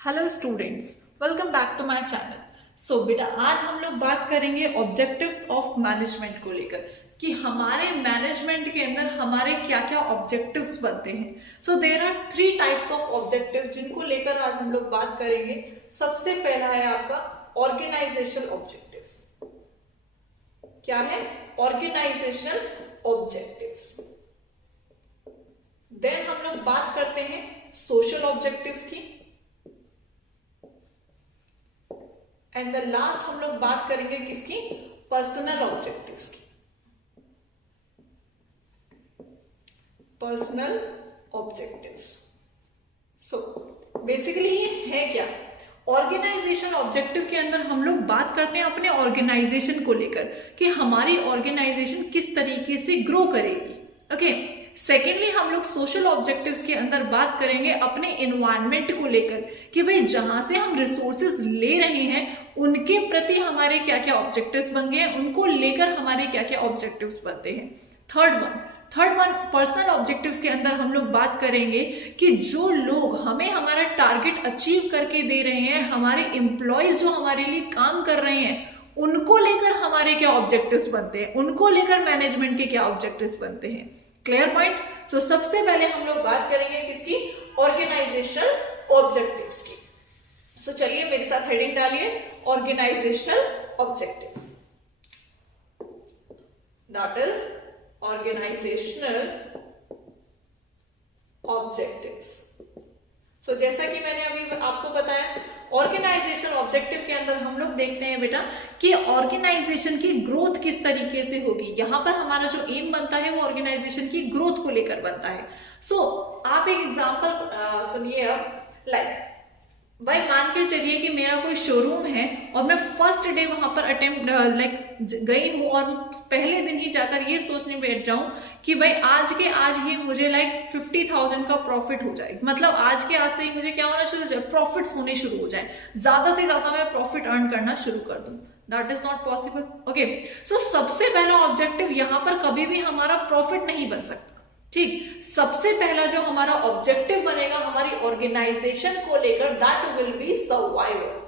Hello students, welcome back to my channel. So बेटा, आज हम लोग बात करेंगे ऑब्जेक्टिव्स ऑफ मैनेजमेंट को लेकर कि हमारे मैनेजमेंट के अंदर हमारे क्या क्या ऑब्जेक्टिव्स बनते हैं। So there are 3 types of objectives जिनको लेकर आज हम लोग बात करेंगे। सबसे पहला है आपका ऑर्गेनाइजेशनल ऑब्जेक्टिव्स। क्या है? Organisational objectives. देन हम लोग बात करते हैं सोशल ऑब्जेक्टिव्स की, एंड द लास्ट हम लोग बात करेंगे किसकी? पर्सनल ऑब्जेक्टिव्स की। Personal objectives. सो बेसिकली ये है क्या? ऑर्गेनाइजेशन ऑब्जेक्टिव के अंदर हम लोग बात करते हैं अपने ऑर्गेनाइजेशन को लेकर कि हमारी ऑर्गेनाइजेशन किस तरीके से ग्रो करेगी। ओके। सेकेंडली हम लोग सोशल ऑब्जेक्टिव्स के अंदर बात करेंगे अपने एनवायरनमेंट को लेकर कि भाई जहां से हम रिसोर्सेज ले रहे हैं उनके प्रति हमारे क्या क्या ऑब्जेक्टिव्स बन गए हैं, उनको लेकर हमारे क्या क्या ऑब्जेक्टिव्स बनते हैं। थर्ड वन पर्सनल ऑब्जेक्टिव्स के अंदर हम लोग बात करेंगे कि जो लोग हमें हमारा टारगेट अचीव करके दे रहे हैं, हमारे एम्प्लॉयज जो हमारे लिए काम कर रहे हैं, उनको लेकर हमारे क्या ऑब्जेक्टिव्स बनते हैं, उनको लेकर मैनेजमेंट के क्या ऑब्जेक्टिव्स बनते हैं। Clear point? सो सबसे पहले हम लोग बात करेंगे किसकी? ऑर्गेनाइजेशनल ऑब्जेक्टिव्स की। सो चलिए मेरे साथ हेडिंग डालिए, organisational objectives. That is organisational objectives. So जैसा कि मैंने अभी आपको बताया, ऑर्गेनाइजेशन ऑब्जेक्टिव के अंदर हम लोग देखते हैं बेटा कि ऑर्गेनाइजेशन की ग्रोथ किस तरीके से होगी। यहां पर हमारा जो एम बनता है वो ऑर्गेनाइजेशन की ग्रोथ को लेकर बनता है। सो आप एक एग्जांपल सुनिए अब। लाइक भाई मान के चलिए कि मेरा कोई शोरूम है और मैं फर्स्ट डे वहां पर गई हूं और पहले दिन ही जाकर ये सोचने बैठ जाऊं कि भाई आज ही मुझे 50,000 का प्रॉफिट हो जाए। मतलब आज से ही मुझे क्या होना शुरू हो जाए? प्रॉफिट्स होने शुरू हो जाए, ज्यादा से ज्यादा मैं प्रॉफिट अर्न करना शुरू कर दूं। That is not possible. Okay. So सबसे पहला ऑब्जेक्टिव यहां पर कभी भी हमारा प्रॉफिट नहीं बन सकता। ठीक। सबसे पहला जो हमारा ऑब्जेक्टिव बनेगा हमारी ऑर्गेनाइजेशन को लेकर, दैट विल बी सर्वाइवल।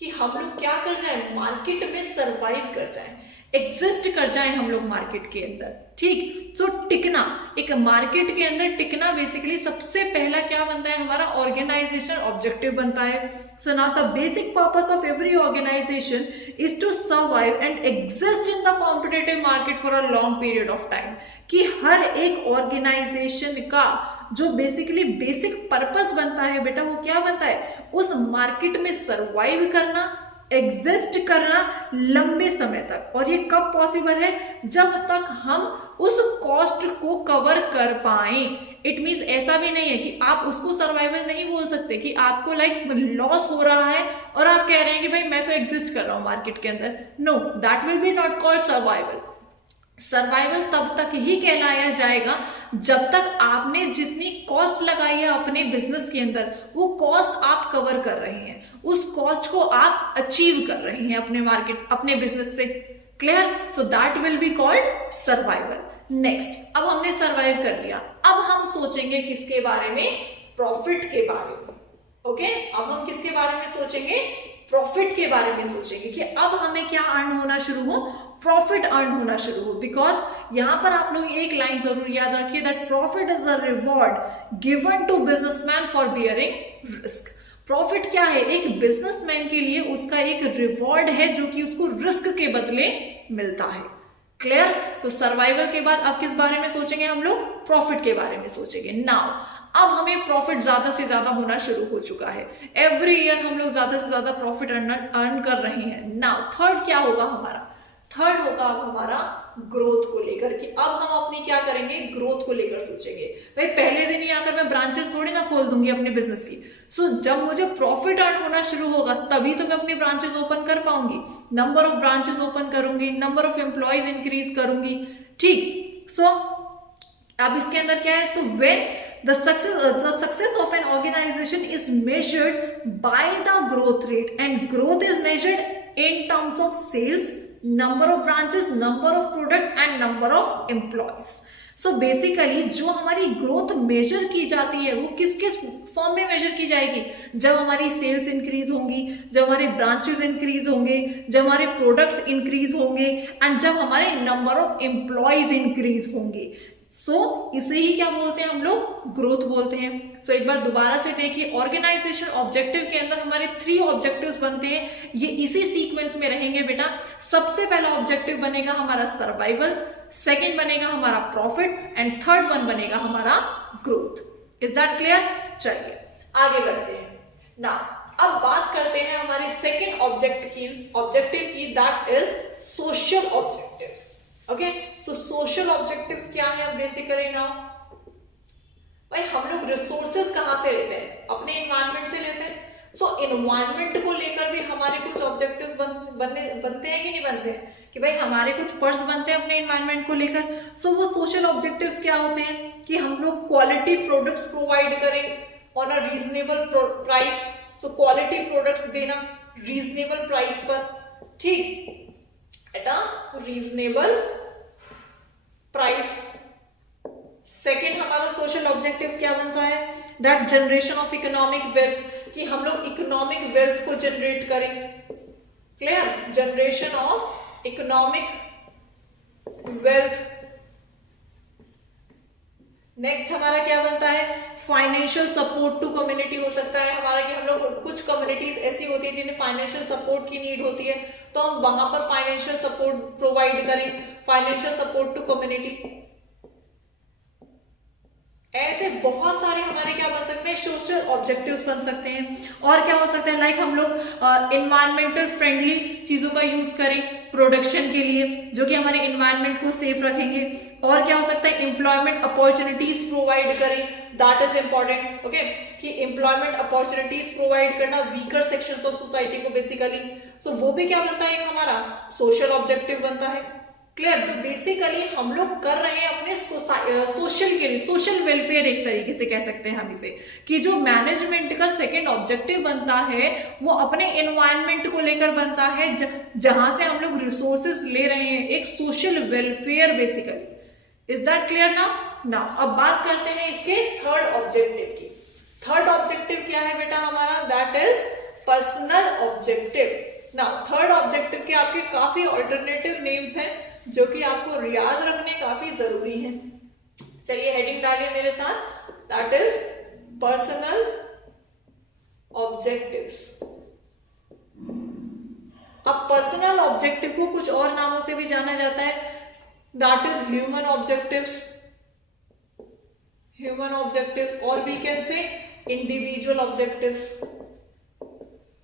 कि हम लोग क्या कर जाए? मार्केट में सर्वाइव कर जाए, एग्जिस्ट कर जाए हम लोग मार्केट के अंदर। ठीक। सो टिकना, एक मार्केट के अंदर टिकना बेसिकली सबसे पहला क्या बनता है? हमारा ऑर्गेनाइजेशन ऑब्जेक्टिव बनता है। So now the basic purpose of every organisation is to survive and exist in the competitive market for a long period of time. कि हर एक ऑर्गेनाइजेशन का जो बेसिकली बेसिक पर्पस बनता है बेटा, वो क्या बनता है? उस मार्केट में सर्वाइव करना, एग्जिस्ट करना लंबे समय तक। और ये कब पॉसिबल है? जब तक हम उस कॉस्ट को कवर कर पाए। इट मीन्स ऐसा भी नहीं है कि आप उसको सर्वाइवल नहीं बोल सकते कि आपको लॉस हो रहा है और आप कह रहे हैं कि भाई मैं तो एग्जिस्ट कर रहा हूं मार्केट के अंदर। No, that will be not called survival. Survival तब तक ही कहलाया जाएगा जब तक आपने जितनी कॉस्ट लगाई है अपने बिजनेस के अंदर, वो कॉस्ट आप कवर कर रहे हैं, उस कॉस्ट को आप अचीव कर रहे हैं अपने बिजनेस से। Clear? So that will be called survival. Next, अब हमने सर्वाइव कर लिया, अब हम सोचेंगे किसके बारे में? प्रॉफिट के बारे में। ओके। अब हम किसके बारे में सोचेंगे? प्रॉफिट के बारे में सोचेंगे कि अब हमें क्या अर्न होना शुरू हो? प्रॉफिट अर्न होना शुरू हो। बिकॉज यहां पर आप लोग एक लाइन जरूर याद रखिए, that profit is a reward given to businessman for bearing risk. Profit क्या है? एक बिजनेसमैन के लिए उसका एक रिवॉर्ड है जो कि उसको रिस्क के बदले मिलता है। क्लियर? तो सर्वाइवल के बाद अब किस बारे में सोचेंगे हम लोग? प्रॉफिट के बारे में सोचेंगे। नाउ अब हमें प्रॉफिट ज्यादा से ज्यादा होना शुरू हो चुका है। एवरी ईयर हम लोग ज्यादा से ज्यादा प्रॉफिट अर्न कर रहे हैं। नाउ थर्ड क्या होगा हमारा? थर्ड होगा अब हमारा ग्रोथ को लेकर कि अब हम अपनी क्या करेंगे? ग्रोथ को लेकर सोचेंगे। भाई पहले दिन ही आकर मैं ब्रांचेस थोड़ी ना खोल दूंगी अपने बिजनेस की। सो जब मुझे प्रॉफिट अर्न होना शुरू होगा तभी तो मैं अपनी ब्रांचेस ओपन कर पाऊंगी। नंबर ऑफ ब्रांचेस ओपन करूंगी, नंबर ऑफ एम्प्लॉयज इंक्रीज करूंगी। ठीक। सो अब इसके अंदर क्या है? So when the success of an organization is measured by the growth rate, and growth is measured in terms of sales, number of branches, number of products and number of employees. So basically जो हमारी growth major की जाती है वो किस किस form में major की जाएगी? जब हमारी सेल्स इंक्रीज होंगी, जब हमारे ब्रांचेस इंक्रीज होंगे, जब हमारे प्रोडक्ट्स इंक्रीज होंगे एंड जब हमारे नंबर ऑफ एम्प्लॉयज इंक्रीज होंगे। इसे ही क्या बोलते हैं हम लोग? ग्रोथ बोलते हैं। एक बार दोबारा से देखिए, ऑर्गेनाइजेशन ऑब्जेक्टिव के अंदर हमारे 3 ऑब्जेक्टिव्स बनते हैं, ये इसी सीक्वेंस में रहेंगे बेटा। सबसे पहला ऑब्जेक्टिव बनेगा हमारा सर्वाइवल, सेकंड बनेगा हमारा प्रॉफिट एंड थर्ड वन बनेगा हमारा ग्रोथ। Is that clear? चलिए आगे बढ़ते हैं। नाउ अब बात करते हैं हमारे सेकंड ऑब्जेक्टिव की, that is social objectives. Okay, so social objectives क्या है बेसिकली? नाउ भाई हम लोग रिसोर्सेज कहां से लेते हैं? अपने इन्वायरमेंट से लेते हैं। इन्वायरमेंट को लेकर भी हमारे कुछ ऑब्जेक्टिव्स बनते हैं कि नहीं बनते हैं? कि भाई हमारे कुछ फर्ज बनते हैं अपने इन्वायरमेंट को लेकर। वो सोशल ऑब्जेक्टिव्स क्या होते हैं कि हम लोग क्वालिटी प्रोडक्ट्स प्रोवाइड करें on a reasonable price. Quality products देना रीजनेबल प्राइस पर, ठीक, at a reasonable price. Second हमारा सोशल ऑब्जेक्टिव्स क्या बनता है? That generation of economic wealth, कि हम लोग इकोनॉमिक वेल्थ को जनरेट करें। Clear? Generation of economic wealth. Next हमारा क्या बनता है? फाइनेंशियल सपोर्ट टू कम्युनिटी हो सकता है हमारा, कि हम लोग कुछ कम्युनिटीज ऐसी होती है जिन्हें फाइनेंशियल सपोर्ट की नीड होती है, तो हम वहां पर फाइनेंशियल सपोर्ट प्रोवाइड करें, फाइनेंशियल सपोर्ट टू कम्युनिटी। ऐसे बहुत सारे हमारे क्या बन सकते हैं? सोशल ऑब्जेक्टिव्स बन सकते हैं। और क्या हो सकता है? लाइक हम लोग एनवायरमेंटल फ्रेंडली चीजों का यूज करें प्रोडक्शन के लिए, जो कि हमारे एनवायरमेंट को सेफ रखेंगे। और क्या हो सकता है? एम्प्लॉयमेंट अपॉर्चुनिटीज प्रोवाइड करें, दैट इज इंपॉर्टेंट। ओके, कि एम्प्लॉयमेंट अपॉर्चुनिटीज प्रोवाइड करना वीकर सेक्शंस ऑफ सोसाइटी को बेसिकली। वो भी क्या बनता है? एक हमारा सोशल ऑब्जेक्टिव बनता है। क्लियर? जो बेसिकली हम लोग कर रहे हैं अपने सोशल के लिए, सोशल वेलफेयर एक तरीके से कह सकते हैं हम इसे, कि जो मैनेजमेंट का सेकंड ऑब्जेक्टिव बनता है वो अपने एनवायरनमेंट को लेकर बनता है, जहां से हम लोग रिसोर्सेज ले रहे हैं, एक social welfare basically. Is that clear now अब बात करते हैं इसके थर्ड ऑब्जेक्टिव की। थर्ड ऑब्जेक्टिव क्या है बेटा हमारा? That is personal objective. Now third objective के आपके काफी ऑल्टरनेटिव नेम्स हैं जो कि आपको याद रखने काफी जरूरी है। चलिए हेडिंग डालिए मेरे साथ, दैट इज पर्सनल ऑब्जेक्टिव्स। अब पर्सनल ऑब्जेक्टिव को कुछ और नामों से भी जाना जाता है, दैट इज ह्यूमन ऑब्जेक्टिव्स, और we can say individual objectives.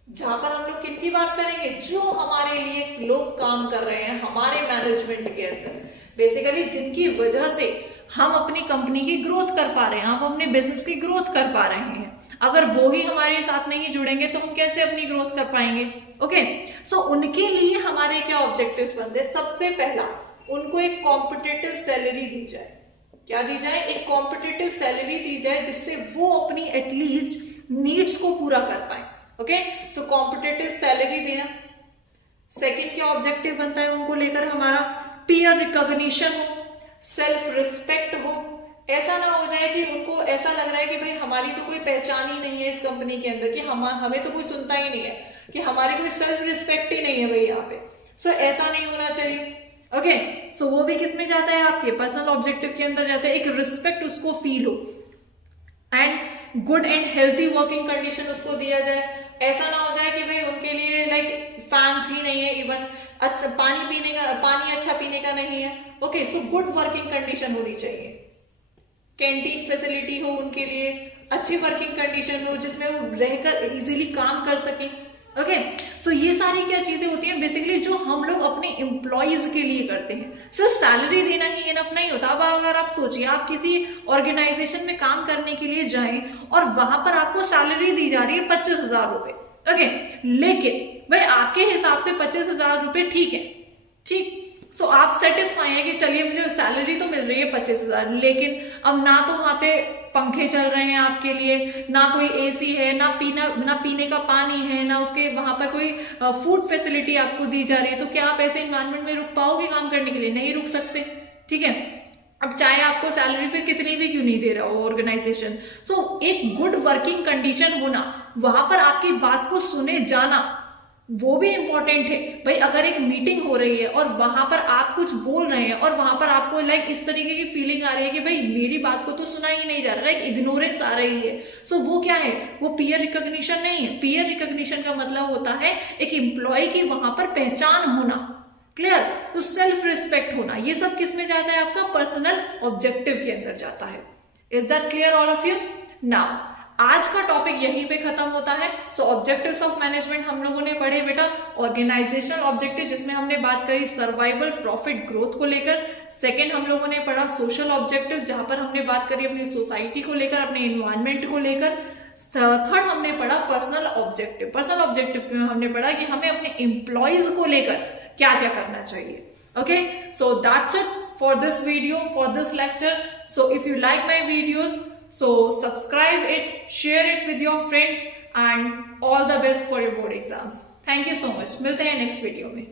जहां पर हम लोग किनकी बात करेंगे? जो हमारे लिए लोग काम कर रहे हैं हमारे मैनेजमेंट के अंदर, बेसिकली जिनकी वजह से हम अपनी कंपनी की ग्रोथ कर पा रहे हैं, हम अपने बिजनेस की ग्रोथ कर पा रहे हैं। अगर वो ही हमारे साथ नहीं जुड़ेंगे तो हम कैसे अपनी ग्रोथ कर पाएंगे? ओके, उनके लिए हमारे क्या ऑब्जेक्टिव्स बनते हैं? सबसे पहला, उनको एक कॉम्पिटिटिव सैलरी दी जाए। क्या दी जाए? एक कॉम्पिटिटिव सैलरी दी जाए, जिससे वो अपनी एटलीस्ट नीड्स को पूरा कर पाए। ओके, कॉम्पिटिटिव सैलरी देना। सेकंड क्या ऑब्जेक्टिव बनता है उनको लेकर हमारा? पीयर रिकॉग्निशन हो, सेल्फ रिस्पेक्ट हो। ऐसा ना हो जाए कि उनको ऐसा लग रहा है कि भाई हमारी तो कोई पहचान ही नहीं है इस कंपनी के अंदर, कि हमें तो कोई सुनता ही नहीं है, कि हमारी कोई सेल्फ रिस्पेक्ट ही नहीं है भाई यहाँ पे। ऐसा नहीं होना चाहिए। ओके, वो भी किस में जाता है? आपके पर्सनल ऑब्जेक्टिव के अंदर जाता है। एक रिस्पेक्ट उसको फील हो and good and healthy working condition उसको दिया जाए। ऐसा ना हो जाए कि भाई उनके लिए लाइक फैंस ही नहीं है, इवन अच्छा पानी अच्छा पीने का नहीं है। ओके, गुड वर्किंग कंडीशन होनी चाहिए। कैंटीन फैसिलिटी हो उनके लिए, अच्छी वर्किंग कंडीशन हो जिसमें वो रहकर इजीली काम कर सके। ओके, ये सारी क्या चीजें होती हैं बेसिकली जो हम लोग अपने एम्प्लॉयज के लिए करते हैं। सिर्फ सैलरी देना ही इनफ नहीं होता। अब अगर आप सोचिए, आप किसी ऑर्गेनाइजेशन में काम करने के लिए जाएं और वहां पर आपको सैलरी दी जा रही है 25,000 रुपए। ओके, लेकिन भाई आपके हिसाब से 25,000 रुपए ठीक है, ठीक, आप सेटिस्फाई हैं कि चलिए मुझे सैलरी तो मिल रही है 25,000, लेकिन अब ना तो वहां पे पंखे चल रहे हैं आपके लिए, ना कोई एसी है, ना पीने का पानी है, ना उसके वहां पर कोई फूड फैसिलिटी आपको दी जा रही है, तो क्या आप ऐसे एनवायरनमेंट में रुक पाओगे काम करने के लिए? नहीं रुक सकते। ठीक है, अब चाहे आपको सैलरी फिर कितनी भी क्यों नहीं दे रहा हो ऑर्गेनाइजेशन, सो एक गुड वर्किंग कंडीशन होना, वहां पर आपकी बात को सुने जाना, वो भी इंपॉर्टेंट है भाई। अगर एक मीटिंग हो रही है और वहां पर आप कुछ बोल रहे हैं और वहां पर आपको लाइक इस तरीके की फीलिंग आ रही है कि भाई मेरी बात को तो सुना ही नहीं जा रहा, लाइक इग्नोरेंस आ रही है, सो वो क्या है, वो पीयर रिकॉग्निशन नहीं है। पीयर रिकॉग्निशन का मतलब होता है एक एम्प्लॉय की वहां पर पहचान होना, क्लियर। तो सेल्फ रिस्पेक्ट होना, ये सब किस में जाता है, आपका पर्सनल ऑब्जेक्टिव के अंदर जाता है। Is that clear all of you? Now आज का टॉपिक यहीं पे खत्म होता है। सो ऑब्जेक्टिव्स ऑफ मैनेजमेंट हम लोगों ने पढ़े बेटा, ऑर्गेनाइजेशनल ऑब्जेक्टिव जिसमें हमने बात करी सर्वाइवल प्रॉफिट ग्रोथ को लेकर। सेकंड हम लोगों ने पढ़ा सोशल ऑब्जेक्टिव जहां पर हमने बात करी अपनी सोसाइटी को लेकर, अपने इन्वायरमेंट को लेकर। थर्ड हमने पढ़ा पर्सनल ऑब्जेक्टिव। पर्सनल ऑब्जेक्टिव में हमने पढ़ा कि हमें अपने एम्प्लॉयज को लेकर क्या क्या करना चाहिए। Okay, so that's it for this video, for this lecture. So if you like my videos, so subscribe it, share it with your friends, and all the best for your board exams. Thank you so much. मिलते हैं next video में।